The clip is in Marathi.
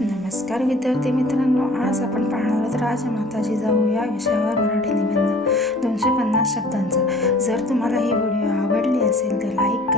नमस्कार विद्यार्थी मित्रांनो आज आपण पाहणार आहोत राजमाता जिजाऊ या विषयावर मराठी निबंध दोनशे पन्नास शब्दांचा. जर तुम्हाला ही व्हिडिओ आवडली असेल तर लाईक